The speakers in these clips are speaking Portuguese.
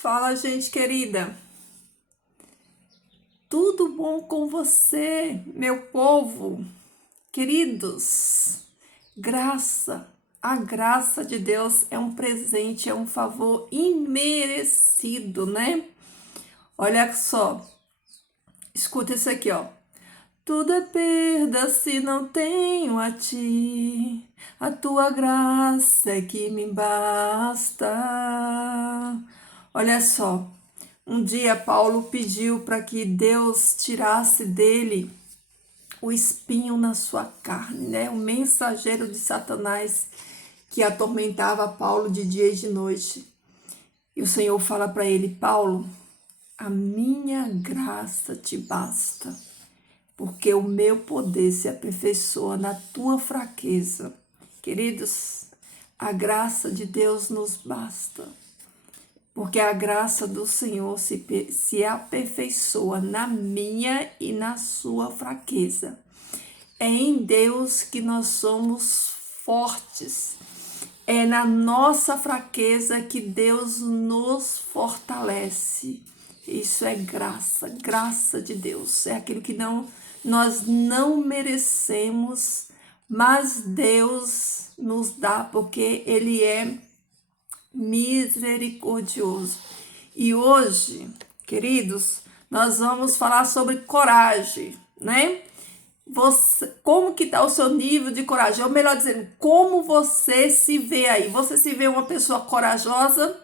Fala, gente querida. Tudo bom com você, meu povo? Queridos, a graça de Deus é um presente, é um favor imerecido, né? Olha só, escuta isso aqui, ó. Tudo é perda se não tenho a ti, a tua graça é que me basta. Olha só, um dia Paulo pediu para que Deus tirasse dele o espinho na sua carne, né? O mensageiro de Satanás que atormentava Paulo de dia e de noite. E o Senhor fala para ele: Paulo, a minha graça te basta, porque o meu poder se aperfeiçoa na tua fraqueza. Queridos, a graça de Deus nos basta, porque a graça do Senhor se aperfeiçoa na minha e na sua fraqueza. É em Deus que nós somos fortes. É na nossa fraqueza que Deus nos fortalece. Isso é graça, graça de Deus. É aquilo que nós não merecemos, mas Deus nos dá porque Ele é misericordioso. E hoje, queridos, nós vamos falar sobre coragem, né? Como que está o seu nível de coragem? Ou melhor dizendo, como você se vê aí? Você se vê uma pessoa corajosa?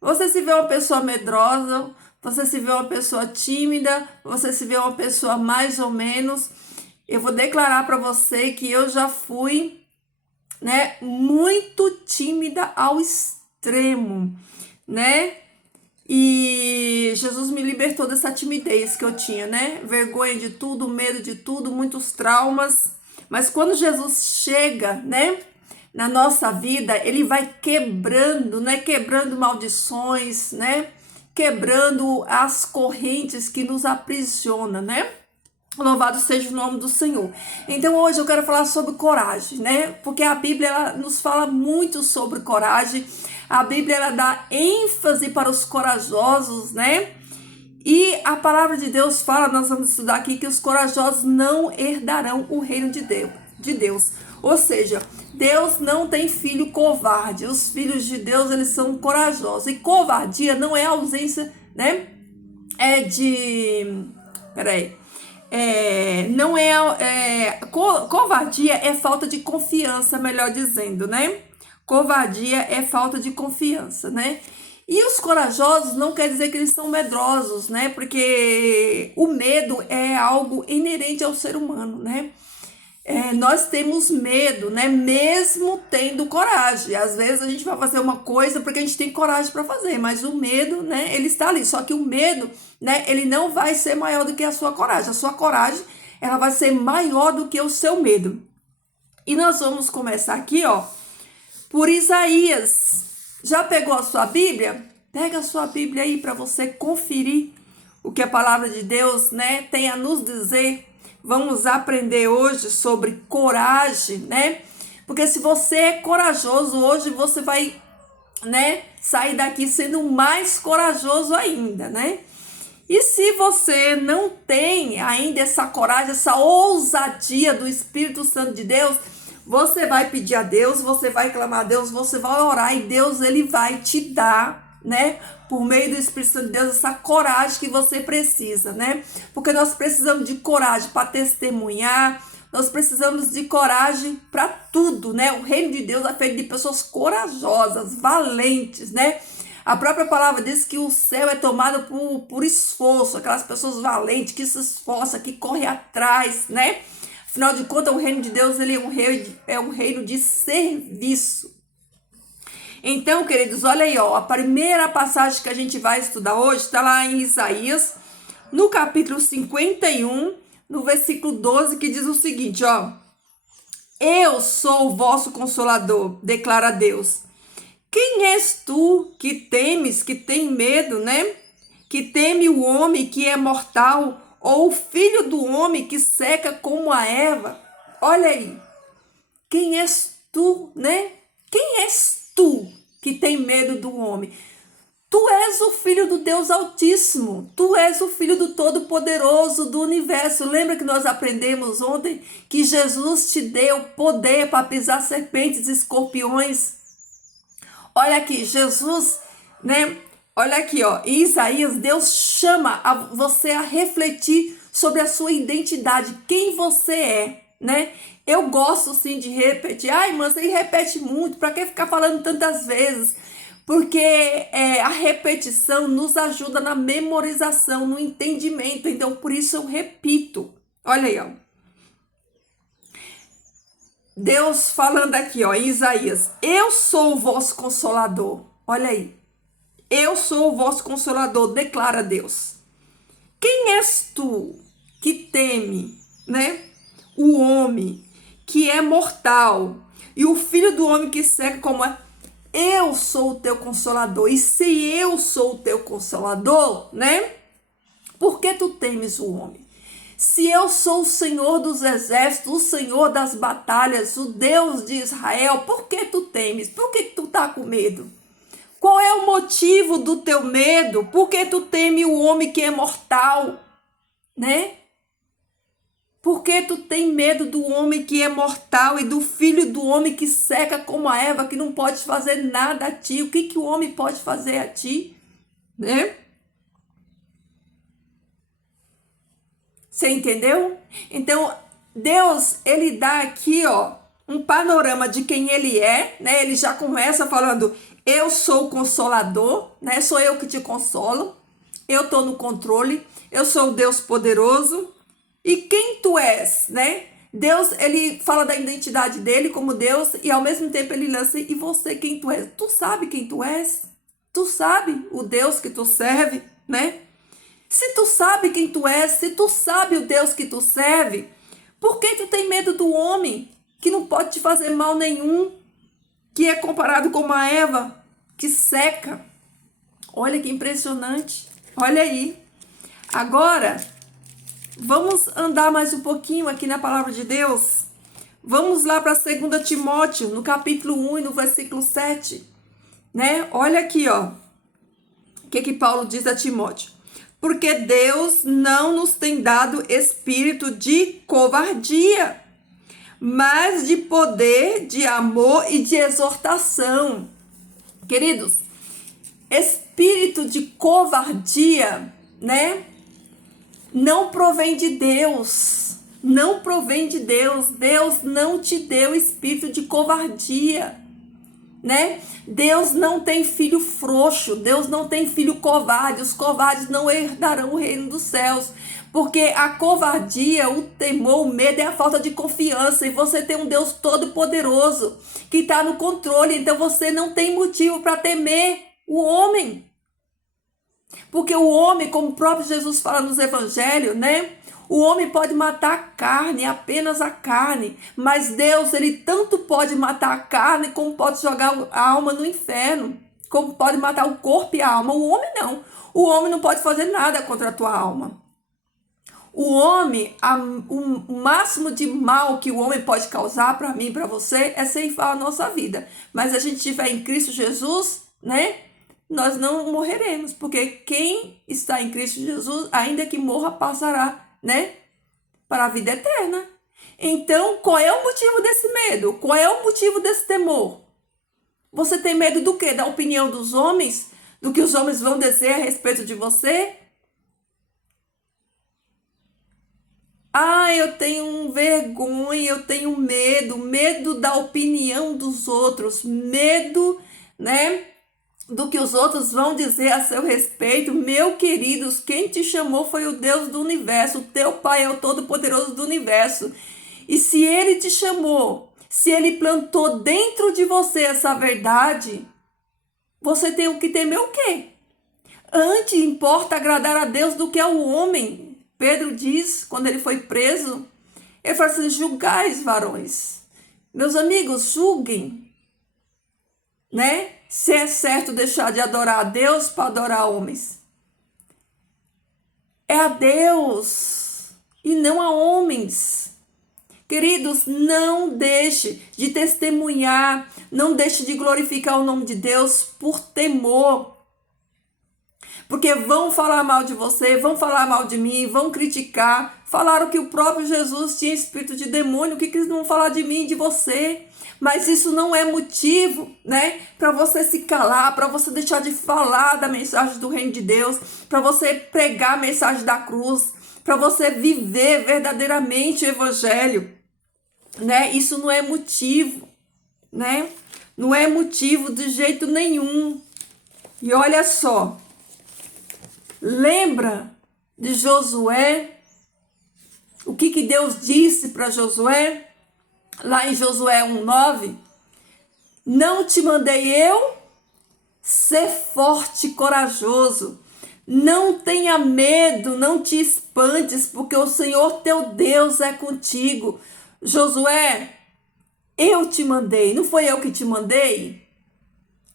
Você se vê uma pessoa medrosa? Você se vê uma pessoa tímida? Você se vê uma pessoa mais ou menos? Eu vou declarar para você que eu já fui, né, muito tímida ao extremo, né? E Jesus me libertou dessa timidez que eu tinha, né? Vergonha de tudo, medo de tudo, muitos traumas. Mas quando Jesus chega, né, na nossa vida, ele vai quebrando, né? Quebrando maldições, né? Quebrando as correntes que nos aprisionam, né? Louvado seja o nome do Senhor. Então hoje eu quero falar sobre coragem, né? Porque a Bíblia ela nos fala muito sobre coragem. A Bíblia ela dá ênfase para os corajosos, né? E a palavra de Deus fala, nós vamos estudar aqui, que os corajosos não herdarão o reino de Deus. Ou seja, Deus não tem filho covarde. Os filhos de Deus, eles são corajosos. E covardia não é ausência, né? Peraí. Não covardia é falta de confiança, melhor dizendo, né? Covardia é falta de confiança, né? E os corajosos não quer dizer que eles são medrosos, né? Porque o medo é algo inerente ao ser humano, né? Nós temos medo, né? Mesmo tendo coragem. Às vezes a gente vai fazer uma coisa porque a gente tem coragem para fazer, mas o medo, né? Ele está ali. Só que o medo, né? Ele não vai ser maior do que a sua coragem. A sua coragem, ela vai ser maior do que o seu medo. E nós vamos começar aqui, ó, por Isaías. Já pegou a sua Bíblia? Pega a sua Bíblia aí para você conferir o que a palavra de Deus, né, tem a nos dizer. Vamos aprender hoje sobre coragem, né? Porque se você é corajoso hoje, você vai, né, sair daqui sendo mais corajoso ainda, né? E se você não tem ainda essa coragem, essa ousadia do Espírito Santo de Deus, você vai pedir a Deus, você vai clamar a Deus, você vai orar e Deus ele vai te dar, né? Por meio do Espírito Santo de Deus, essa coragem que você precisa, né? Porque nós precisamos de coragem para testemunhar, nós precisamos de coragem para tudo, né? O reino de Deus é feito de pessoas corajosas, valentes, né? A própria palavra diz que o céu é tomado por esforço, aquelas pessoas valentes que se esforçam, que correm atrás, né? Afinal de contas, o reino de Deus ele é um reino de serviço. Então, queridos, olha aí, ó, a primeira passagem que a gente vai estudar hoje está lá em Isaías, no capítulo 51, no versículo 12, que diz o seguinte, ó: Eu sou o vosso consolador, declara Deus. Quem és tu que temes, que tem medo, né? Que teme o homem que é mortal, ou o filho do homem que seca como a erva? Olha aí. Quem és tu, né? Quem és tu que tem medo do homem? Tu és o filho do Deus Altíssimo, tu és o filho do Todo-Poderoso do universo. Lembra que nós aprendemos ontem que Jesus te deu poder para pisar serpentes e escorpiões? Olha aqui, Jesus, né? Olha aqui, ó, em Isaías, Deus chama você a refletir sobre a sua identidade, quem você é, né? Eu gosto sim de repetir. Ai, mas você repete muito, para que ficar falando tantas vezes? Porque a repetição nos ajuda na memorização, no entendimento. Então, por isso eu repito. Olha aí, ó. Deus falando aqui, ó, em Isaías. Eu sou o vosso consolador. Olha aí. Eu sou o vosso consolador, declara Deus. Quem és tu que teme, né? O homem que é mortal e o filho do homem que segue como é. Eu sou o teu consolador. E se eu sou o teu consolador, né? Por que tu temes o homem? Se eu sou o Senhor dos exércitos, o Senhor das batalhas, o Deus de Israel, por que tu temes? Por que tu tá com medo? Qual é o motivo do teu medo? Por que tu teme o homem que é mortal, né? Por que tu tem medo do homem que é mortal e do filho do homem que seca como a erva, que não pode fazer nada a ti? O que o homem pode fazer a ti, né? Você entendeu? Então, Deus, ele dá aqui, ó, um panorama de quem ele é, né? Ele já começa falando, eu sou o consolador, né? Sou eu que te consolo, eu tô no controle, eu sou o Deus poderoso. E quem tu és, né? Deus, ele fala da identidade dele como Deus e ao mesmo tempo ele lança, e você quem tu és? Tu sabe quem tu és? Tu sabe o Deus que tu serve, né? Se tu sabe quem tu és, se tu sabe o Deus que tu serve, por que tu tem medo do homem que não pode te fazer mal nenhum, que é comparado com uma erva que seca? Olha que impressionante. Olha aí. Agora, vamos andar mais um pouquinho aqui na palavra de Deus. Vamos lá para 2 Timóteo, no capítulo 1 e no versículo 7. Né? Olha aqui, ó. O que Paulo diz a Timóteo? Porque Deus não nos tem dado espírito de covardia, mas de poder, de amor e de exortação. Queridos, espírito de covardia, né? Não provém de Deus. Não provém de Deus. Deus não te deu espírito de covardia, né? Deus não tem filho frouxo, Deus não tem filho covarde. Os covardes não herdarão o reino dos céus, porque a covardia, o temor, o medo é a falta de confiança, e você tem um Deus todo poderoso que está no controle, então você não tem motivo para temer o homem, porque o homem, como o próprio Jesus fala nos evangelhos, né? O homem pode matar a carne, apenas a carne, mas Deus, ele tanto pode matar a carne, como pode jogar a alma no inferno, como pode matar o corpo e a alma. O homem não. O homem não pode fazer nada contra a tua alma. O homem, o máximo de mal que o homem pode causar para mim e para você é ceifar a nossa vida. Mas se a gente estiver em Cristo Jesus, né? Nós não morreremos, porque quem está em Cristo Jesus, ainda que morra, passará, né, para a vida eterna. Então, qual é o motivo desse medo? Qual é o motivo desse temor? Você tem medo do quê? Da opinião dos homens? Do que os homens vão dizer a respeito de você? Ah, eu tenho vergonha, eu tenho medo da opinião dos outros, medo, né, do que os outros vão dizer a seu respeito. Meu queridos, quem te chamou foi o Deus do universo, o teu Pai é o Todo-Poderoso do universo. E se ele te chamou, se ele plantou dentro de você essa verdade, você tem que temer o quê? Antes importa agradar a Deus do que ao homem. Pedro diz, quando ele foi preso, ele fala assim, julgais, varões. Meus amigos, julguem, né? Se é certo deixar de adorar a Deus para adorar homens. É a Deus e não a homens. Queridos, não deixe de testemunhar, não deixe de glorificar o nome de Deus por temor. Porque vão falar mal de você, vão falar mal de mim, vão criticar. Falaram que o próprio Jesus tinha espírito de demônio, o que eles vão falar de mim e de você? Mas isso não é motivo, né, para você se calar, para você deixar de falar da mensagem do reino de Deus, para você pregar a mensagem da cruz, para você viver verdadeiramente o evangelho, né? Isso não é motivo, né? Não é motivo de jeito nenhum. E olha só, lembra de Josué? O que Deus disse para Josué? Lá em Josué 1:9, não te mandei eu? Ser forte e corajoso. Não tenha medo, não te espantes, porque o Senhor teu Deus é contigo. Josué, eu te mandei, não foi eu que te mandei?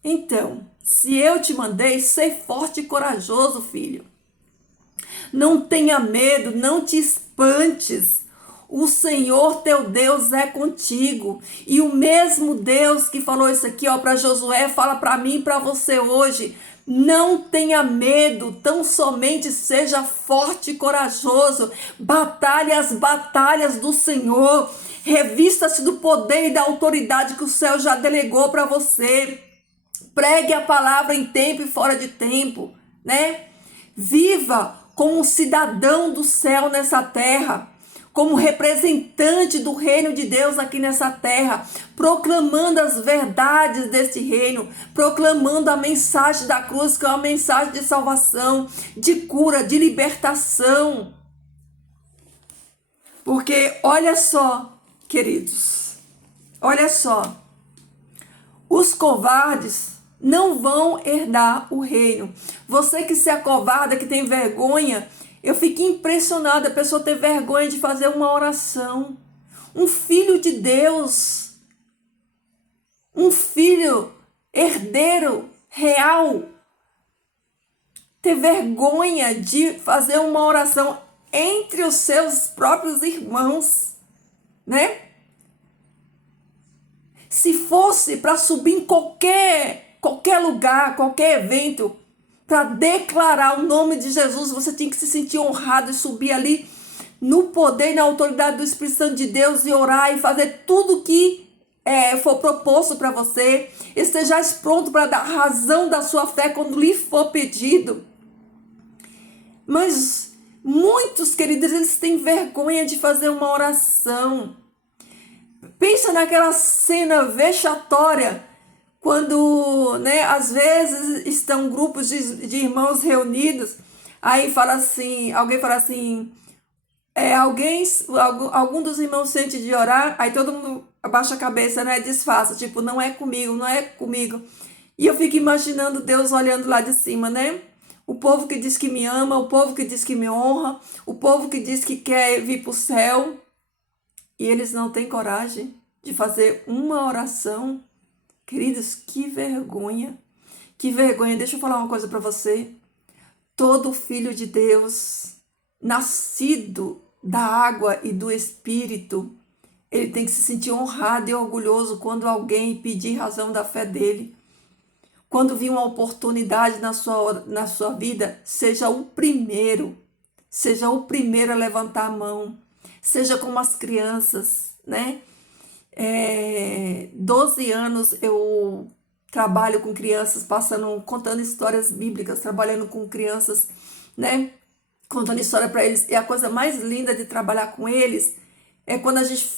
Então, se eu te mandei, ser forte e corajoso, filho. Não tenha medo, não te espantes. O Senhor teu Deus é contigo. E o mesmo Deus que falou isso aqui, ó, para Josué, fala para mim e para você hoje. Não tenha medo, tão somente seja forte e corajoso. Batalhe as batalhas do Senhor. Revista-se do poder e da autoridade que o céu já delegou para você. Pregue a palavra em tempo e fora de tempo, né? Viva como um cidadão do céu nessa terra, como representante do reino de Deus aqui nessa terra, proclamando as verdades desse reino, proclamando a mensagem da cruz, que é uma mensagem de salvação, de cura, de libertação. Porque olha só, queridos, olha só, os covardes não vão herdar o reino. Você que se acovarda, que tem vergonha, eu fico impressionada a pessoa ter vergonha de fazer uma oração. Um filho de Deus, um filho herdeiro real, ter vergonha de fazer uma oração entre os seus próprios irmãos, né? Se fosse para subir em qualquer lugar, qualquer evento, para declarar o nome de Jesus, você tinha que se sentir honrado e subir ali no poder e na autoridade do Espírito Santo de Deus e orar e fazer tudo que for proposto para você. Estejais pronto para dar razão da sua fé quando lhe for pedido. Mas muitos, queridos, eles têm vergonha de fazer uma oração. Pensa naquela cena vexatória, quando, né, às vezes estão grupos de irmãos reunidos, aí fala assim, alguém fala assim, algum dos irmãos sente de orar, aí todo mundo abaixa a cabeça, né, disfarça, tipo, não é comigo, não é comigo. E eu fico imaginando Deus olhando lá de cima, né? O povo que diz que me ama, o povo que diz que me honra, o povo que diz que quer vir para o céu, e eles não têm coragem de fazer uma oração. Queridos, que vergonha. Que vergonha. Deixa eu falar uma coisa para você. Todo filho de Deus, nascido da água e do Espírito, ele tem que se sentir honrado e orgulhoso quando alguém pedir razão da fé dele. Quando vir uma oportunidade na sua vida, seja o primeiro a levantar a mão. Seja como as crianças, né? 12 anos eu trabalho com crianças, contando histórias bíblicas, trabalhando com crianças, né? Contando história para eles. E a coisa mais linda de trabalhar com eles é quando a gente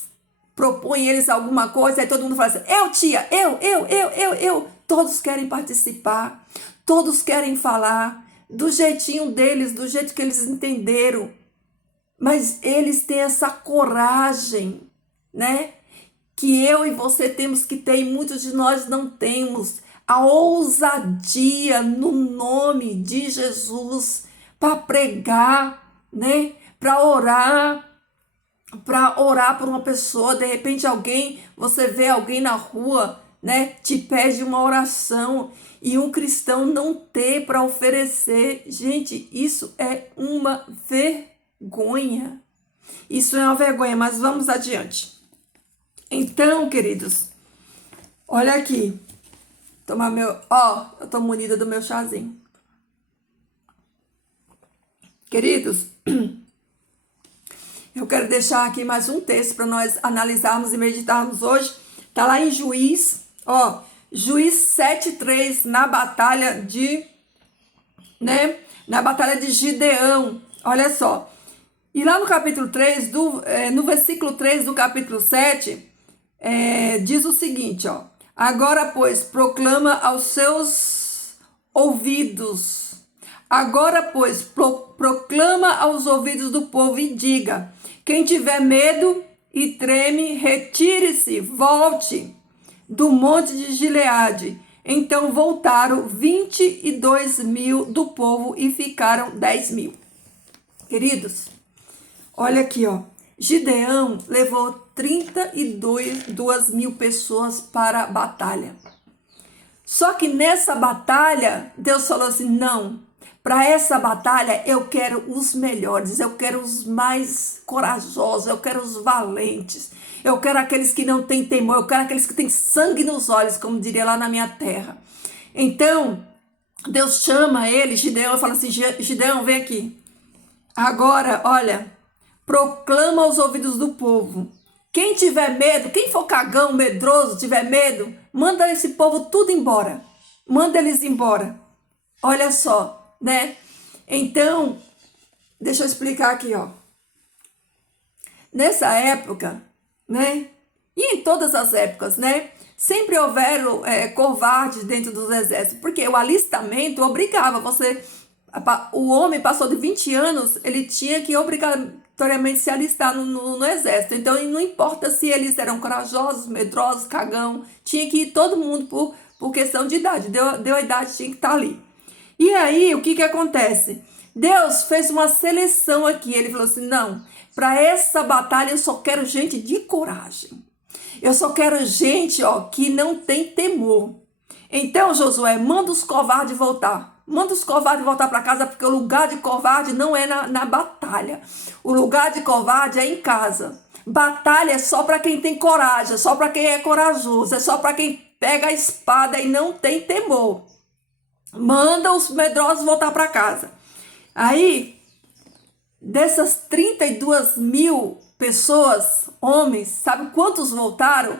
propõe eles alguma coisa, aí todo mundo fala assim, eu tia, eu. Todos querem participar, todos querem falar, do jeitinho deles, do jeito que eles entenderam. Mas eles têm essa coragem, né? Que eu e você temos que ter, e muitos de nós não temos. A ousadia no nome de Jesus para pregar, né? Para orar por uma pessoa. De repente você vê alguém na rua, né? Te pede uma oração e um cristão não ter para oferecer. Gente, isso é uma vergonha. Isso é uma vergonha, mas vamos adiante. Então, queridos, olha aqui. Eu tô munida do meu chazinho. Queridos, eu quero deixar aqui mais um texto para nós analisarmos e meditarmos hoje. Está lá em Juiz, Juiz 7:3, na batalha de Gideão. Olha só. E lá no capítulo 3, no versículo 3 do capítulo 7, diz o seguinte, agora, pois, proclama aos seus ouvidos. Agora, pois, proclama aos ouvidos do povo e diga: quem tiver medo e treme, retire-se, volte do monte de Gileade. Então voltaram 22.000 do povo e ficaram 10.000. Queridos, olha aqui, Gideão levou 32.000 pessoas para a batalha. Só que nessa batalha, Deus falou assim, não, para essa batalha eu quero os melhores, eu quero os mais corajosos, eu quero os valentes, eu quero aqueles que não têm temor, eu quero aqueles que têm sangue nos olhos, como diria lá na minha terra. Então, Deus chama ele, Gideão, e fala assim, Gideão, vem aqui. Agora, olha, proclama aos ouvidos do povo. Quem tiver medo, quem for cagão, medroso, tiver medo, manda esse povo tudo embora. Manda eles embora. Olha só, né? Então, deixa eu explicar aqui, Nessa época, né? E em todas as épocas, né? Sempre houveram covardes dentro dos exércitos, porque o alistamento obrigava você. O homem passou de 20 anos, ele tinha que obrigatoriamente se alistar no exército. Então, não importa se eles eram corajosos, medrosos, cagão, tinha que ir todo mundo por questão de idade. Deu a idade, tinha que estar ali. E aí, o que acontece? Deus fez uma seleção aqui. Ele falou assim, não, para essa batalha eu só quero gente de coragem. Eu só quero gente, que não tem temor. Então, Josué, manda os covardes voltar. Manda os covardes voltar para casa, porque o lugar de covarde não é na batalha. O lugar de covarde é em casa. Batalha é só para quem tem coragem, é só para quem é corajoso, é só para quem pega a espada e não tem temor. Manda os medrosos voltar para casa. Aí, dessas 32.000 pessoas, homens, sabe quantos voltaram?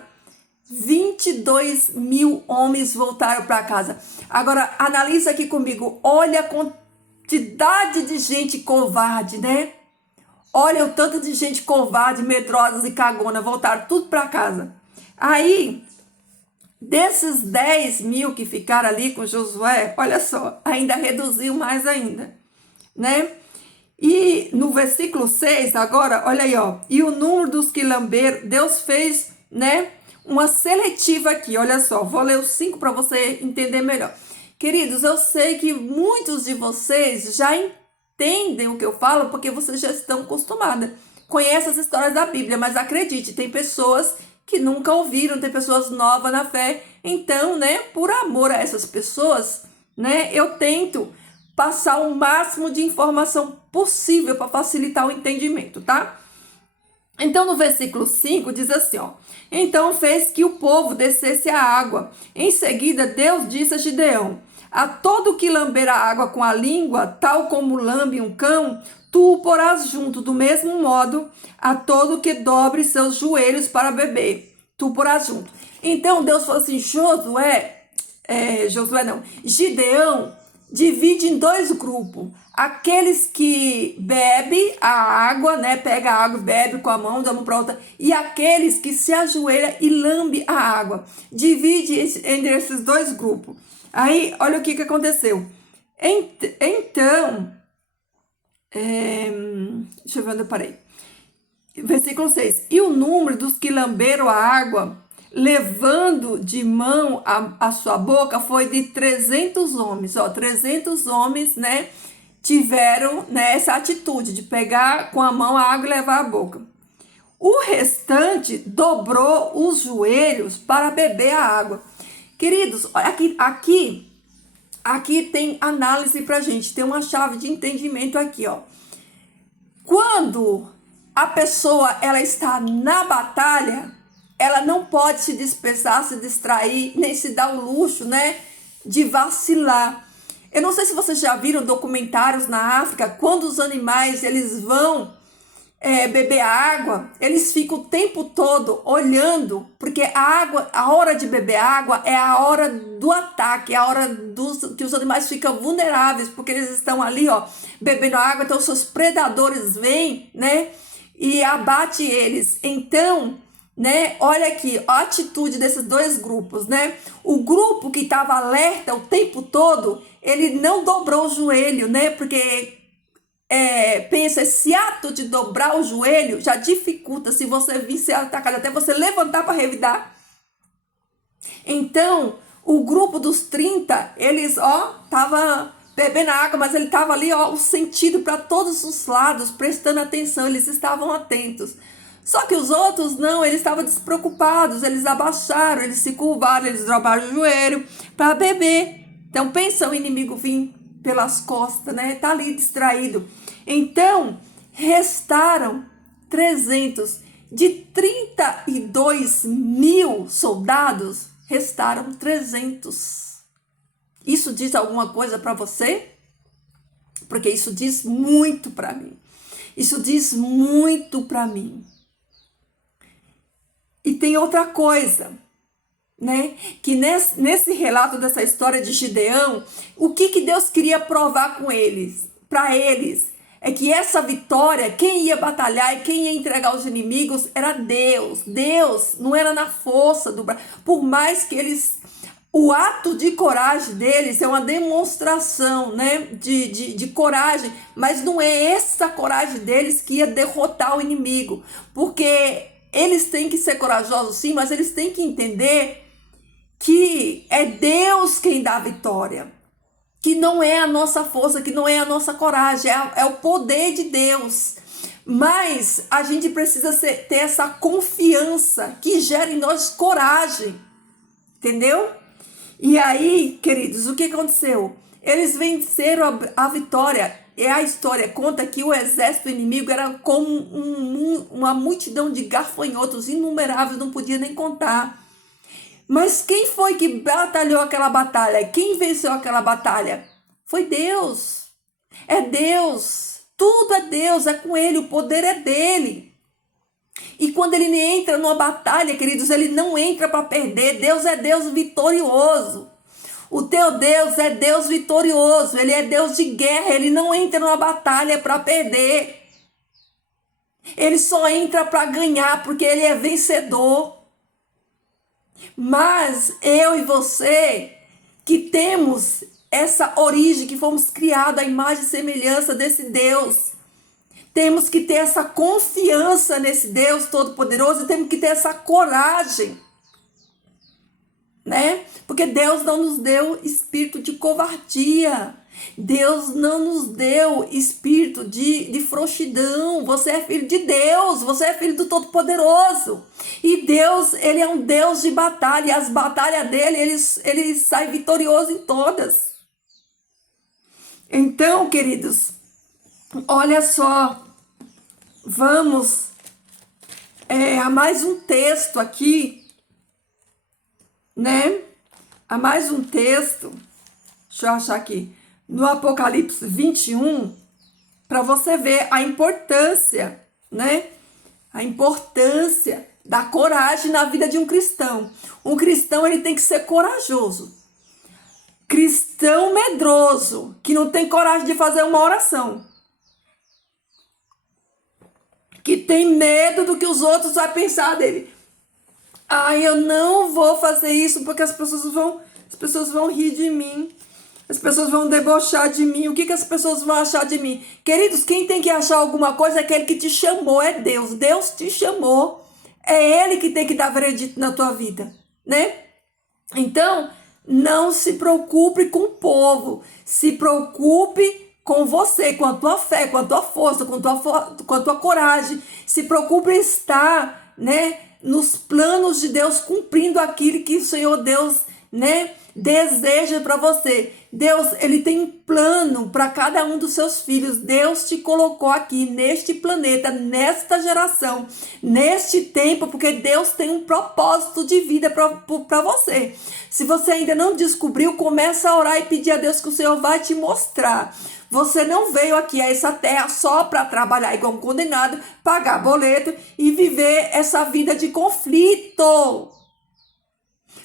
22.000 homens voltaram para casa. Agora, analisa aqui comigo. Olha a quantidade de gente covarde, né? Olha o tanto de gente covarde, medrosa e cagona. Voltaram tudo para casa. Aí, desses 10.000 que ficaram ali com Josué, olha só, ainda reduziu mais ainda, né? E no versículo 6, agora, olha aí, E o número dos que lamberam, Deus fez, né? Uma seletiva aqui, olha só, vou ler os 5 para você entender melhor. Queridos, eu sei que muitos de vocês já entendem o que eu falo, porque vocês já estão acostumados, conhecem as histórias da Bíblia, mas acredite, tem pessoas que nunca ouviram, tem pessoas novas na fé, então, né, por amor a essas pessoas, né, eu tento passar o máximo de informação possível para facilitar o entendimento, tá? Então, no versículo 5, diz assim, então fez que o povo descesse a água. Em seguida, Deus disse a Gideão, a todo que lamber a água com a língua, tal como lambe um cão, tu o porás junto, do mesmo modo, a todo que dobre seus joelhos para beber, tu o porás junto. Então, Deus falou assim, Gideão, divide em 2 grupos. Aqueles que bebem a água, né? Pega a água e bebe com a mão, dá uma para outra. E aqueles que se ajoelham e lambe a água. Divide entre esses 2 grupos. Aí, olha o que aconteceu. Então, deixa eu ver onde eu parei. Versículo 6. E o número dos que lamberam a água, levando de mão a sua boca, foi de 300 homens. 300 homens, né? Tiveram, né, essa atitude de pegar com a mão a água e levar à boca. O restante dobrou os joelhos para beber a água. Queridos, aqui tem análise pra gente, tem uma chave de entendimento aqui, Quando a pessoa ela está na batalha, ela não pode se dispersar, se distrair, nem se dar o luxo, né, de vacilar. Eu não sei se vocês já viram documentários na África, quando os animais eles vão beber água, eles ficam o tempo todo olhando, porque a hora de beber água é a hora do ataque, é a hora que os animais ficam vulneráveis, porque eles estão ali, ó, bebendo água, então seus predadores vêm, né, e abate eles. Então, né, olha aqui a atitude desses dois grupos, né? O grupo que estava alerta o tempo todo, ele não dobrou o joelho, né? Porque pensa, esse ato de dobrar o joelho já dificulta se você vir ser atacado, até você levantar para revidar. Então, o grupo dos 30, eles, ó, tava bebendo água, mas ele tava ali, ó, o sentido para todos os lados, prestando atenção, eles estavam atentos. Só que os outros não, eles estavam despreocupados, eles abaixaram, eles se curvaram, eles dobraram o joelho para beber. Então, pensa o inimigo vir pelas costas, né? Tá ali distraído. Então, restaram 300. De 32 mil soldados, restaram 300. Isso diz alguma coisa para você? Porque isso diz muito para mim. Isso diz muito para mim. E tem outra coisa, né? Que nesse relato dessa história de Gideão, o que Deus queria provar com eles, para eles, é que essa vitória, quem ia batalhar e quem ia entregar os inimigos era Deus. Deus, não era na força do braço. Por mais que eles... O ato de coragem deles é uma demonstração, né, de coragem, mas não é essa coragem deles que ia derrotar o inimigo, porque eles têm que ser corajosos sim, mas eles têm que entender que é Deus quem dá a vitória, que não é a nossa força, que não é a nossa coragem, é o poder de Deus. Mas a gente precisa ter essa confiança que gera em nós coragem, entendeu? E aí, queridos, o que aconteceu? Eles venceram a vitória. E a história conta que o exército inimigo era como uma multidão de gafanhotos inumeráveis, não podia nem contar. Mas quem foi que batalhou aquela batalha? Quem venceu aquela batalha? Foi Deus. É Deus. Tudo é Deus, é com Ele, o poder é dele. E quando ele entra numa batalha, queridos, ele não entra para perder. Deus é Deus vitorioso. O teu Deus é Deus vitorioso. Ele é Deus de guerra. Ele não entra numa batalha para perder. Ele só entra para ganhar, porque ele é vencedor. Mas eu e você, que temos essa origem, que fomos criados à imagem e semelhança desse Deus, temos que ter essa confiança nesse Deus Todo-Poderoso e temos que ter essa coragem, né? Porque Deus não nos deu espírito de covardia. Deus não nos deu espírito de frouxidão. Você é filho de Deus, você é filho do Todo-Poderoso. E Deus, ele é um Deus de batalha. E as batalhas dele, ele sai vitorioso em todas. Então, queridos, olha só. Vamos a mais um texto aqui, né? A mais um texto, deixa eu achar aqui, no Apocalipse 21, para você ver a importância, né? A importância da coragem na vida de um cristão. Um cristão, ele tem que ser corajoso. Cristão medroso, que não tem coragem de fazer uma oração, que tem medo do que os outros vão pensar dele. Eu não vou fazer isso porque as pessoas vão rir de mim. As pessoas vão debochar de mim. O que as pessoas vão achar de mim? Queridos, quem tem que achar alguma coisa é aquele que te chamou, é Deus. Deus te chamou. É Ele que tem que dar veredito na tua vida, né? Então, não se preocupe com o povo. Se preocupe com você, com a tua fé, com a tua força, com a tua coragem. Se preocupe em estar, né, nos planos de Deus, cumprindo aquilo que o Senhor Deus, né, deseja para você. Deus, ele tem um plano para cada um dos seus filhos. Deus te colocou aqui neste planeta, nesta geração, neste tempo, porque Deus tem um propósito de vida para você. Se você ainda não descobriu, começa a orar e pedir a Deus que o Senhor vai te mostrar. Você não veio aqui a essa terra só para trabalhar igual um condenado, pagar boleto e viver essa vida de conflito.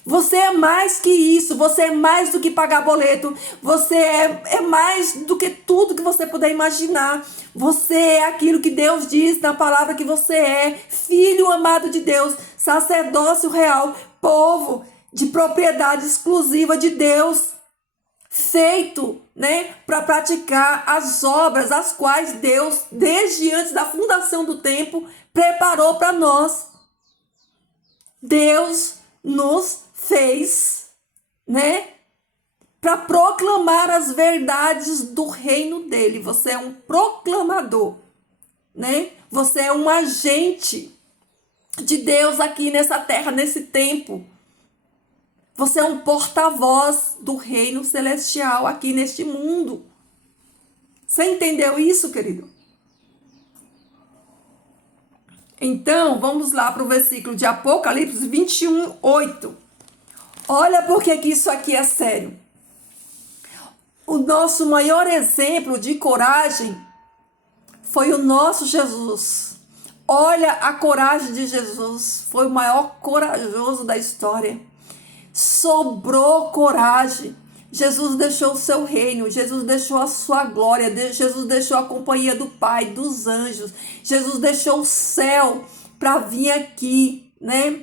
Você é mais que isso, você é mais do que pagar boleto, você é mais do que tudo que você puder imaginar. Você é aquilo que Deus diz na palavra que você é, filho amado de Deus, sacerdócio real, povo de propriedade exclusiva de Deus, feito, né, para praticar as obras as quais Deus, desde antes da fundação do tempo, preparou para nós. Deus nos fez, né, para proclamar as verdades do reino dele. Você é um proclamador, né? Você é um agente de Deus aqui nessa terra, nesse tempo. Você é um porta-voz do reino celestial aqui neste mundo. Você entendeu isso, querido? Então, vamos lá para o versículo de Apocalipse 21, 8. Olha porque que isso aqui é sério. O nosso maior exemplo de coragem foi o nosso Jesus. Olha a coragem de Jesus. Foi o maior corajoso da história. Sobrou coragem. Jesus deixou o seu reino, Jesus deixou a sua glória, Jesus deixou a companhia do Pai, dos anjos, Jesus deixou o céu para vir aqui, né?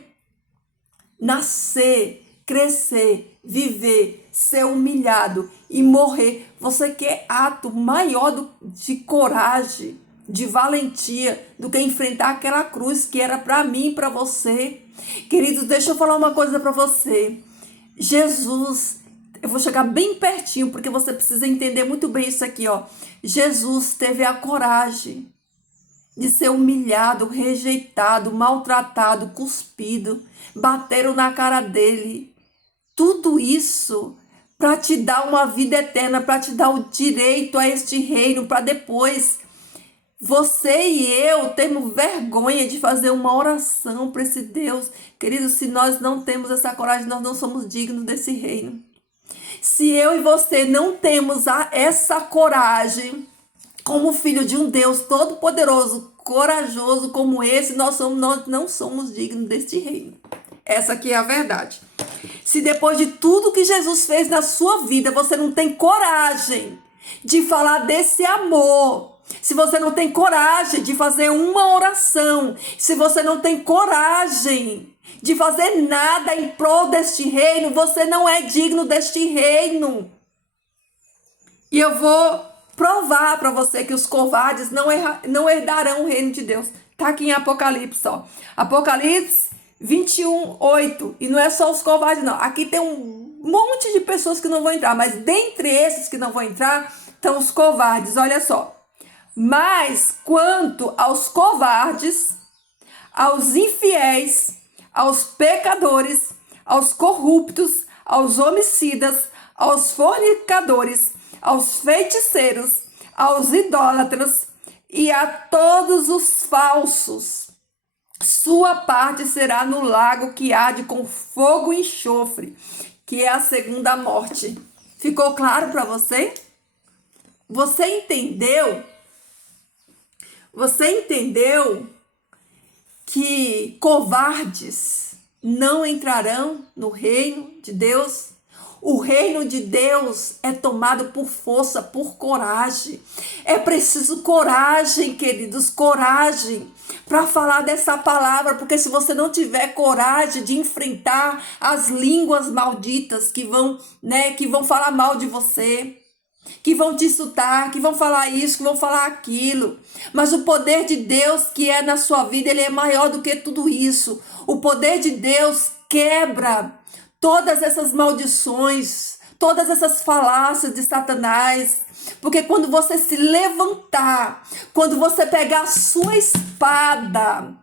Nascer, crescer, viver, ser humilhado e morrer. Você quer ato maior de coragem, de valentia, do que enfrentar aquela cruz que era para mim e para você? Queridos, deixa eu falar uma coisa para você. Jesus, eu vou chegar bem pertinho, porque você precisa entender muito bem isso aqui, ó. Jesus teve a coragem de ser humilhado, rejeitado, maltratado, cuspido, bateram na cara dele. Tudo isso para te dar uma vida eterna, para te dar o direito a este reino, para depois você e eu temos vergonha de fazer uma oração para esse Deus. Queridos, se nós não temos essa coragem, nós não somos dignos desse reino. Se eu e você não temos essa coragem, como filho de um Deus todo-poderoso, corajoso como esse, nós não somos dignos deste reino. Essa aqui é a verdade. Se depois de tudo que Jesus fez na sua vida, você não tem coragem de falar desse amor, se você não tem coragem de fazer uma oração, se você não tem coragem de fazer nada em prol deste reino, você não é digno deste reino. E eu vou provar para você que os covardes não herdarão o reino de Deus. Está aqui em Apocalipse, ó. Apocalipse 21, 8. E não é só os covardes, não. Aqui tem um monte de pessoas que não vão entrar, mas dentre esses que não vão entrar, estão os covardes. Olha só. Mas quanto aos covardes, aos infiéis, aos pecadores, aos corruptos, aos homicidas, aos fornicadores, aos feiticeiros, aos idólatras e a todos os falsos, sua parte será no lago que arde com fogo e enxofre, que é a segunda morte. Ficou claro para você? Você entendeu? Você entendeu que covardes não entrarão no reino de Deus? O reino de Deus é tomado por força, por coragem. É preciso coragem, queridos, coragem para falar dessa palavra, porque se você não tiver coragem de enfrentar as línguas malditas que vão falar mal de você, que vão te insultar, que vão falar isso, que vão falar aquilo. Mas o poder de Deus que é na sua vida, ele é maior do que tudo isso. O poder de Deus quebra todas essas maldições, todas essas falácias de Satanás. Porque quando você se levantar, quando você pegar a sua espada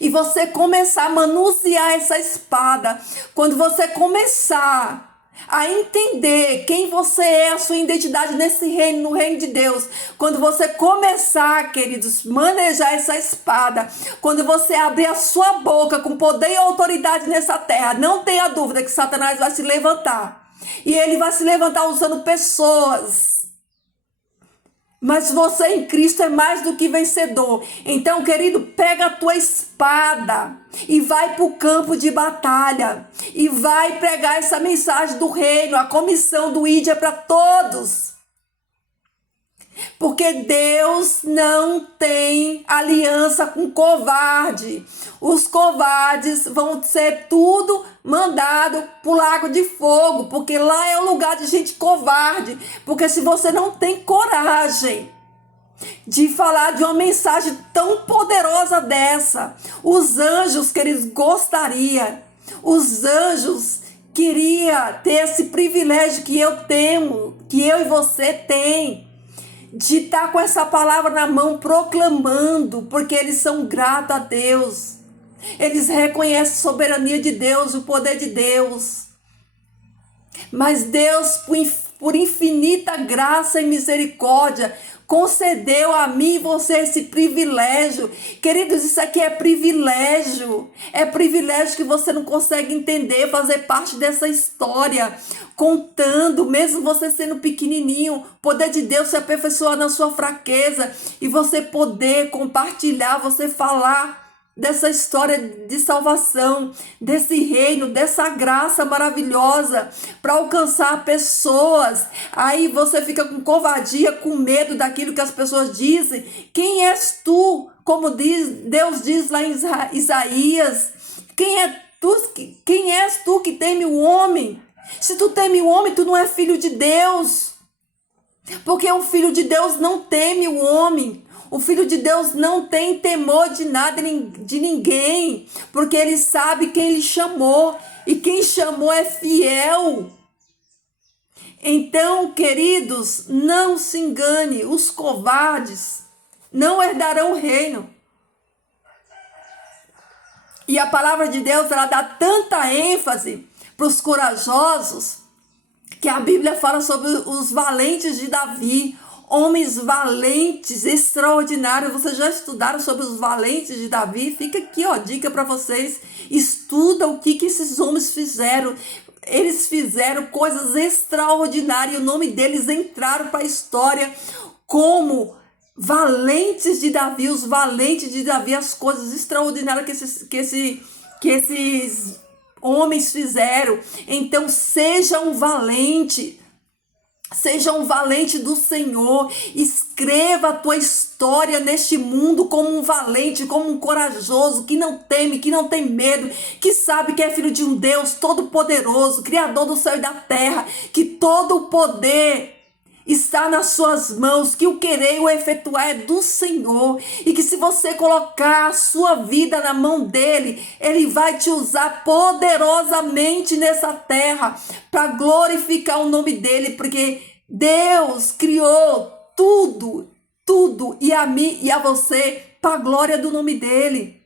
e você começar a manusear essa espada, quando você começar a entender quem você é, a sua identidade nesse reino, no reino de Deus. Quando você começar, queridos, manejar essa espada, quando você abrir a sua boca com poder e autoridade nessa terra, não tenha dúvida que Satanás vai se levantar. E ele vai se levantar usando pessoas. Mas você em Cristo é mais do que vencedor. Então, querido, pega a tua espada e vai para o campo de batalha. E vai pregar essa mensagem do reino. A comissão do ID é para todos. Porque Deus não tem aliança com covarde. Os covardes vão ser tudo mandado para o lago de fogo, porque lá é o lugar de gente covarde. Porque se você não tem coragem de falar de uma mensagem tão poderosa dessa, os anjos, queridos, gostariam. Os anjos queriam ter esse privilégio que eu tenho, que eu e você tem, de estar com essa palavra na mão proclamando, porque eles são gratos a Deus. Eles reconhecem a soberania de Deus, o poder de Deus. Mas Deus, por infinita graça e misericórdia, concedeu a mim e você esse privilégio. Queridos, isso aqui é privilégio. É privilégio que você não consegue entender, fazer parte dessa história. Contando, mesmo você sendo pequenininho, o poder de Deus se aperfeiçoar na sua fraqueza. E você poder compartilhar, você falar dessa história de salvação, desse reino, dessa graça maravilhosa para alcançar pessoas. Aí você fica com covardia, com medo daquilo que as pessoas dizem. Quem és tu? Como Deus diz lá em Isaías, quem és tu que teme o homem? Se tu teme o homem, tu não é filho de Deus. Porque um filho de Deus não teme o homem. O filho de Deus não tem temor de nada, de ninguém, porque ele sabe quem ele chamou, e quem chamou é fiel. Então, queridos, não se engane, os covardes não herdarão o reino. E a palavra de Deus, ela dá tanta ênfase para os corajosos, que a Bíblia fala sobre os valentes de Davi, homens valentes, extraordinários. Vocês já estudaram sobre os valentes de Davi? Fica aqui, ó, dica para vocês. Estuda o que esses homens fizeram. Eles fizeram coisas extraordinárias. E o nome deles entraram para a história como valentes de Davi. Os valentes de Davi, as coisas extraordinárias que esses homens fizeram. Então, seja um valente. Seja um valente do Senhor. Escreva a tua história neste mundo como um valente, como um corajoso, que não teme, que não tem medo, que sabe que é filho de um Deus todo-poderoso, Criador do céu e da terra, que todo o poder está nas suas mãos, que o querer e o efetuar é do Senhor, e que se você colocar a sua vida na mão dele, ele vai te usar poderosamente nessa terra para glorificar o nome dele, porque Deus criou tudo, e a mim e a você para a glória do nome dele.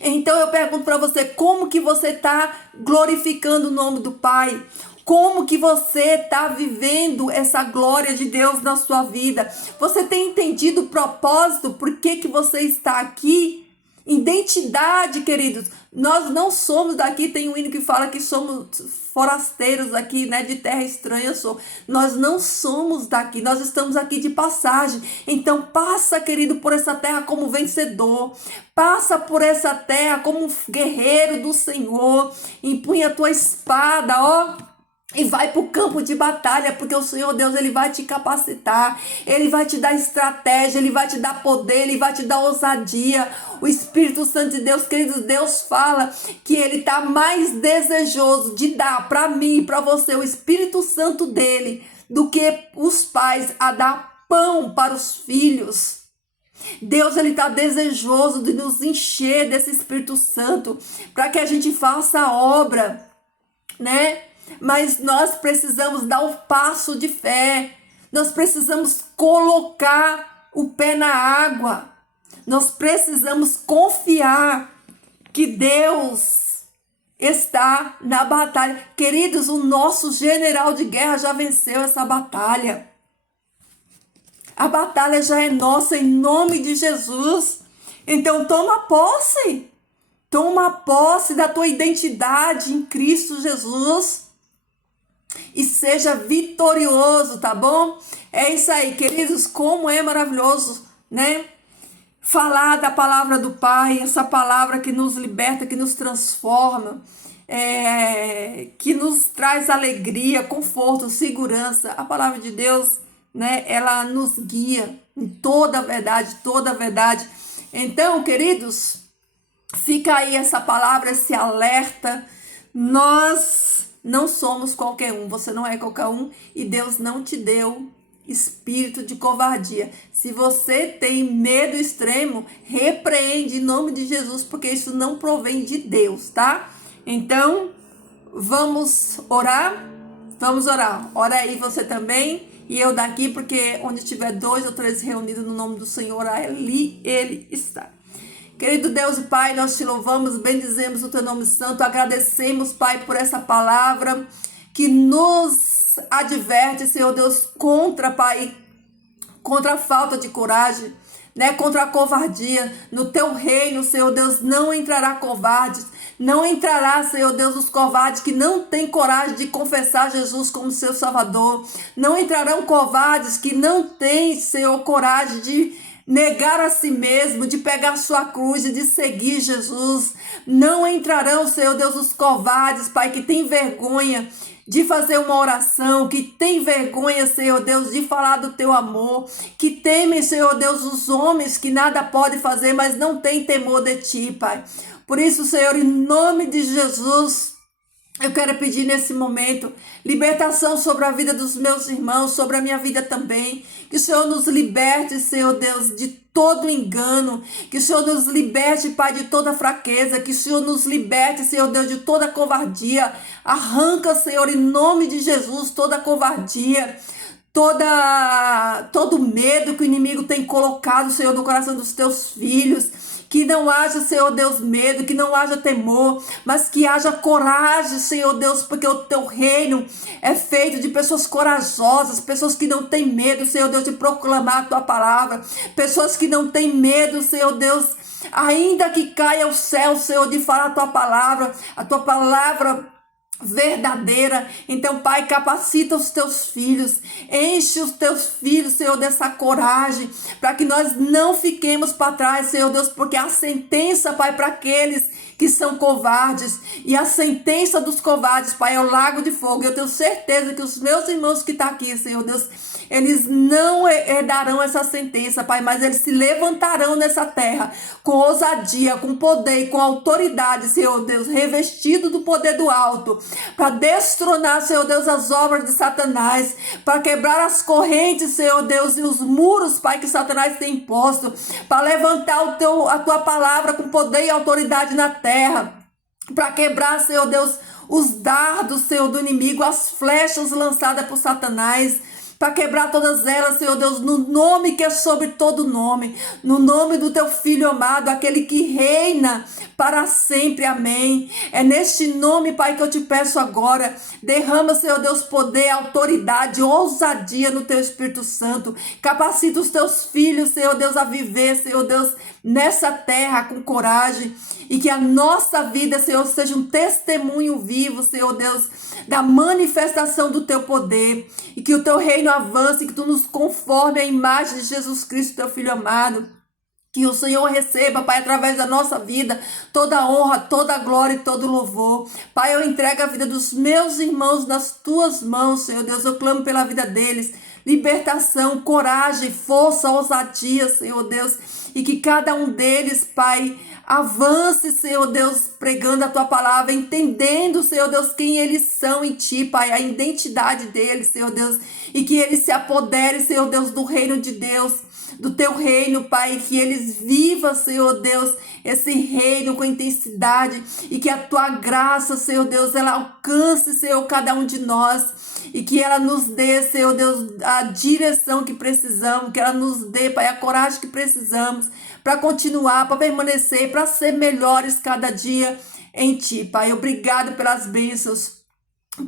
Então eu pergunto para você, como que você está glorificando o nome do Pai? Como que você está vivendo essa glória de Deus na sua vida? Você tem entendido o propósito? Por que você está aqui? Identidade, queridos. Nós não somos daqui. Tem um hino que fala que somos forasteiros aqui, né? De terra estranha sou. Nós não somos daqui. Nós estamos aqui de passagem. Então passa, querido, por essa terra como vencedor. Passa por essa terra como um guerreiro do Senhor. Empunha a tua espada, ó. E vai para o campo de batalha, porque o Senhor Deus, ele vai te capacitar, ele vai te dar estratégia, ele vai te dar poder, ele vai te dar ousadia. O Espírito Santo de Deus, queridos, Deus fala que ele está mais desejoso de dar para mim e para você o Espírito Santo dele do que os pais a dar pão para os filhos. Deus, ele está desejoso de nos encher desse Espírito Santo para que a gente faça a obra, né? Mas nós precisamos dar um passo de fé. Nós precisamos colocar o pé na água. Nós precisamos confiar que Deus, está na batalha. Queridos, o nosso general de guerra já venceu essa batalha. A batalha já é nossa em nome de Jesus. Então toma posse. Toma posse da tua identidade em Cristo Jesus. E seja vitorioso, tá bom? É isso aí, queridos. Como é maravilhoso, né? Falar da palavra do Pai, essa palavra que nos liberta, que nos transforma, que nos traz alegria, conforto, segurança. A palavra de Deus, né? Ela nos guia em toda a verdade, toda a verdade. Então, queridos, fica aí essa palavra, esse alerta. Nós não somos qualquer um, você não é qualquer um e Deus não te deu espírito de covardia. Se você tem medo extremo, repreende em nome de Jesus, porque isso não provém de Deus, tá? Então, vamos orar? Vamos orar. Ora aí você também e eu daqui, porque onde tiver 2 ou 3 reunidos no nome do Senhor, ali Ele está. Querido Deus e Pai, nós te louvamos, bendizemos o teu nome santo, agradecemos, Pai, por essa palavra que nos adverte, Senhor Deus, Pai, contra a falta de coragem, né, contra a covardia. No teu reino, Senhor Deus, não entrará covardes, não entrará, Senhor Deus, os covardes que não têm coragem de confessar Jesus como seu Salvador, não entrarão covardes que não têm, Senhor, coragem de negar a si mesmo, de pegar sua cruz e de seguir Jesus. Não entrarão, Senhor Deus, os covardes, Pai, que têm vergonha de fazer uma oração, que tem vergonha, Senhor Deus, de falar do teu amor, que temem, Senhor Deus, os homens que nada podem fazer, mas não têm temor de ti, Pai. Por isso, Senhor, em nome de Jesus, eu quero pedir nesse momento libertação sobre a vida dos meus irmãos, sobre a minha vida também. Que o Senhor nos liberte, Senhor Deus, de todo engano. Que o Senhor nos liberte, Pai, de toda fraqueza. Que o Senhor nos liberte, Senhor Deus, de toda covardia. Arranca, Senhor, em nome de Jesus, toda covardia. Todo medo que o inimigo tem colocado, Senhor, no coração dos teus filhos. Que não haja, Senhor Deus, medo, que não haja temor, mas que haja coragem, Senhor Deus, porque o teu reino é feito de pessoas corajosas, pessoas que não têm medo, Senhor Deus, de proclamar a tua palavra, pessoas que não têm medo, Senhor Deus, ainda que caia o céu, Senhor, de falar a tua palavra verdadeira. Então, Pai, capacita os teus filhos, enche os teus filhos, Senhor, dessa coragem, para que nós não fiquemos para trás, Senhor Deus, porque a sentença, Pai, para aqueles que são covardes, e a sentença dos covardes, Pai, é o lago de fogo. Eu tenho certeza que os meus irmãos que estão aqui, Senhor Deus, eles não herdarão essa sentença, Pai, mas eles se levantarão nessa terra com ousadia, com poder e com autoridade, Senhor Deus, revestido do poder do alto, para destronar, Senhor Deus, as obras de Satanás, para quebrar as correntes, Senhor Deus, e os muros, Pai, que Satanás tem imposto, para levantar a tua palavra com poder e autoridade na terra, para quebrar, Senhor Deus, os dardos, Senhor, do inimigo, as flechas lançadas por Satanás, para quebrar todas elas, Senhor Deus, no nome que é sobre todo nome, no nome do teu Filho amado, aquele que reina para sempre, amém. É neste nome, Pai, que eu te peço agora, derrama, Senhor Deus, poder, autoridade, ousadia no teu Espírito Santo, capacita os teus filhos, Senhor Deus, a viver, Senhor Deus, nessa terra com coragem, e que a nossa vida, Senhor, seja um testemunho vivo, Senhor Deus, da manifestação do teu poder, e que o teu reino avance, que tu nos conforme à imagem de Jesus Cristo, teu Filho amado. Que o Senhor receba, Pai, através da nossa vida, toda a honra, toda a glória e todo o louvor. Pai, eu entrego a vida dos meus irmãos nas tuas mãos, Senhor Deus. Eu clamo pela vida deles. Libertação, coragem, força, ousadia, Senhor Deus. E que cada um deles, Pai, avance, Senhor Deus, pregando a tua palavra, entendendo, Senhor Deus, quem eles são em ti, Pai, a identidade deles, Senhor Deus. E que eles se apoderem, Senhor Deus, do reino de Deus, do teu reino, Pai, que eles vivam, Senhor Deus, esse reino com intensidade, e que a tua graça, Senhor Deus, ela alcance, Senhor, cada um de nós, e que ela nos dê, Senhor Deus, a direção que precisamos, que ela nos dê, Pai, a coragem que precisamos para continuar, para permanecer, para ser melhores cada dia, em ti, Pai. Obrigado pelas bênçãos.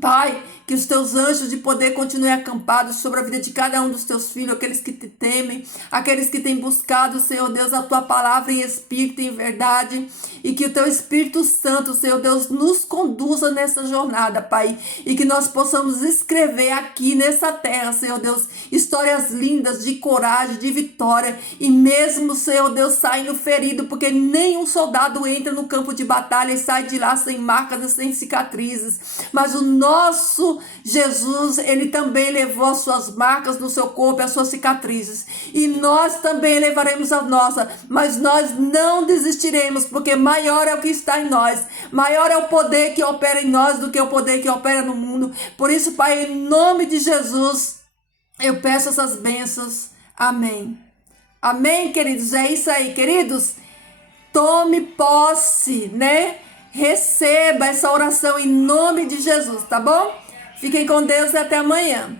Pai, que os teus anjos de poder continuem acampados sobre a vida de cada um dos teus filhos, aqueles que te temem, aqueles que têm buscado, Senhor Deus, a tua palavra em espírito e em verdade, e que o teu Espírito Santo, Senhor Deus, nos conduza nessa jornada, Pai, e que nós possamos escrever aqui nessa terra, Senhor Deus, histórias lindas de coragem, de vitória, e mesmo, Senhor Deus, saindo ferido, porque nenhum soldado entra no campo de batalha e sai de lá sem marcas e sem cicatrizes, mas o nosso Jesus, ele também levou as suas marcas no seu corpo, as suas cicatrizes, e nós também levaremos a nossa, mas nós não desistiremos, porque maior é o que está em nós, maior é o poder que opera em nós do que o poder que opera no mundo. Por isso, Pai, em nome de Jesus, eu peço essas bênçãos. Amém. Amém, queridos? É isso aí, queridos. Tome posse, né? Receba essa oração em nome de Jesus, tá bom? Fiquem com Deus e até amanhã.